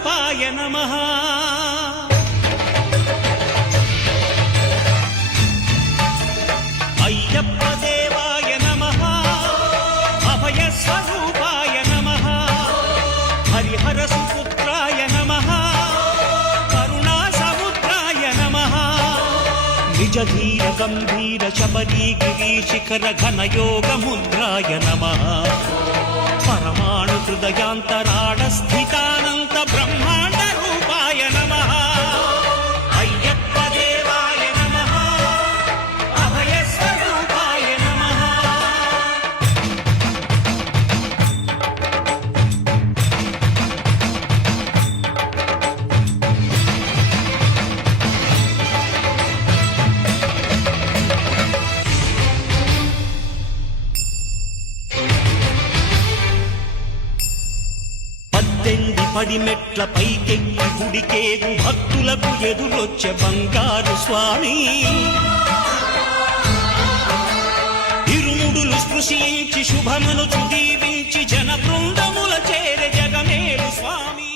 స్వరూపాయ నమః అయ్యప్ప దేవాయ నమః అభయ స్వరూపాయ నమః హరిహర సుపుత్రాయ నమః కరుణా సముద్రాయ నమః నిజ ధీర గంభీర శబరీ గిరి శిఖర ఘన యోగ ముద్రాయ నమః పరమాణు హృదయాంతరాళ స్థితానంత బ్రహ్మాండ రూపాయ నమః అయ్యప్ప దేవాయ నమః అభయ స్వరూపాయ నమః పద్దెంది పడిమెట్ల పైకెక్కి గుడికేగు భక్తులకు ఎదురొచ్చే బంగారు స్వామి ఇరుముడులు స్పృశించి శుభమను దీవించి జన బృందముల చేర జగమేలు స్వామి